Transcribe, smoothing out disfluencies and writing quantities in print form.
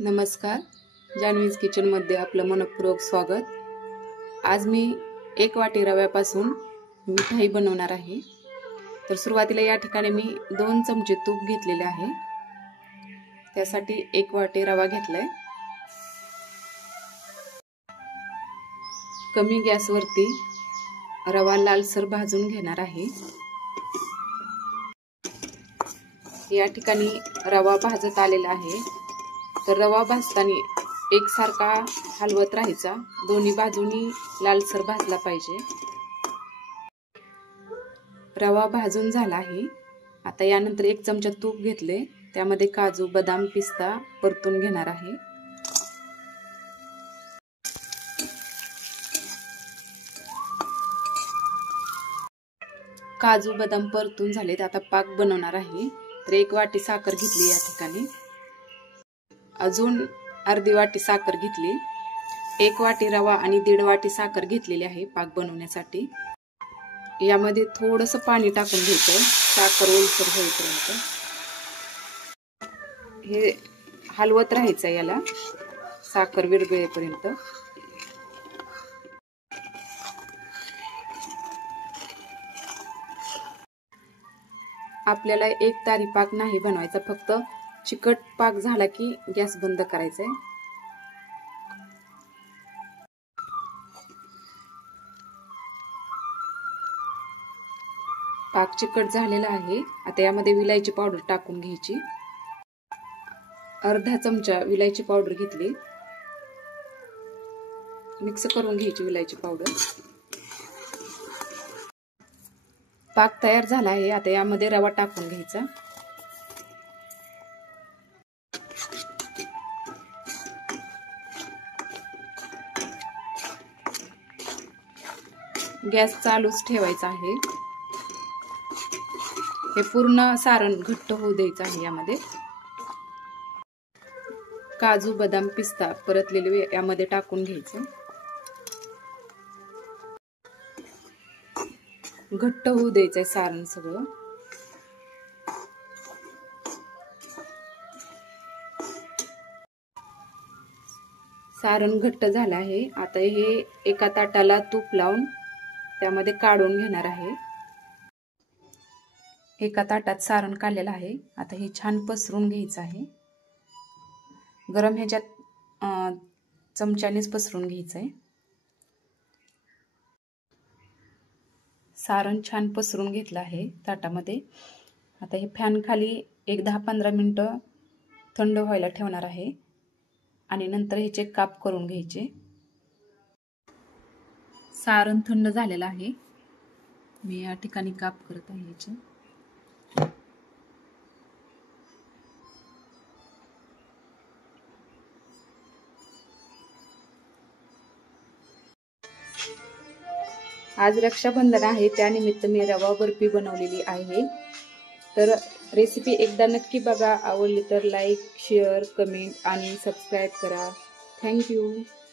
नमस्कार, जान्हवीज किचनमध्ये आपलं मनपूर्वक स्वागत। आज मी 1 वाटी रव्यापासून मिठाई बनवणार आहे। तर सुरुवातीला या ठिकाणी मी 2 चमचे तूप घेतलेले आहे। त्यासाठी 1 वाटी रवा घेतलाय। कमी गॅसवरती रवा लालसर भाजून घेणार आहे। या ठिकाणी रवा भाजत आलेला आहे। तर रवा भाजताना एकसारखा हलवत राहायचा, दोन्ही बाजूनी लालसर भाजला पाहिजे। रवा भाजून झाला आहे। आता यानंतर 1 चमचा तूप घेतले, त्यामध्ये काजू, बदाम, पिस्ता परतून घेणार आहे। काजू बदाम परतून झालेत, आता पाक बनवणार आहे। तर 1 वाटी साखर घेतली या ठिकाणी, अजून अर्धी वाटी साखर घेतली। 1 वाटी रवा आणि 1.5 वाटी साखर घेतलेली आहे पाक बनवण्यासाठी। यामध्ये थोडंसं पाणी टाकून घ्यायचं, साखर ओलसर होईपर्यंत। हे हलवत राहायचं, याला साखर विरघळेपर्यंत। आपल्याला एकतारी पाक नाही बनवायचा, फक्त चिकट पाक झाला की गॅस बंद करायचा आहे। पाक चिकट झालेला आहे। आता यामध्ये विलायची पावडर टाकून घ्यायची। अर्धा चमचा विलायची पावडर घेतली, मिक्स करून घ्यायची विलायची पावडर। पाक तयार झाला आहे। आता यामध्ये रवा टाकून घ्यायचा। गॅस चालूच ठेवायचा आहे। हे पूर्ण सारण घट्ट होऊ द्यायचं आहे। यामध्ये काजू, बदाम, पिस्ता परतलेले यामध्ये टाकून घ्यायचं। घट्ट होऊ द्यायचंय सारण सगळं। सारण घट्ट झालं आहे। आता हे एका ताटाला तूप लावून त्यामध्ये काढून घेणार आहे। एका ताटात सारण काढलेलं आहे। आता हे छान पसरून घ्यायचं आहे। गरम ह्याच्यात चमच्यानेच पसरून घ्यायचंय। सारण छान पसरून घेतलं आहे ताटामध्ये। आता हे फॅन खाली एक 10-15 मिनिटं थंड व्हायला ठेवणार आहे आणि नंतर ह्याचे काप करून घ्यायचे। सारण थंड झालेलं आहे, मी या ठिकाणी काप करत आहे ह्याचे। आज रक्षाबंधन आहे, त्यानिमित्त मी रवा बर्फी बनवलेली आहे। तर रेसिपी एकदा नक्की बघा। आवडली तर लाईक, शेअर, कमेंट आणि सबस्क्राईब करा। Thank you.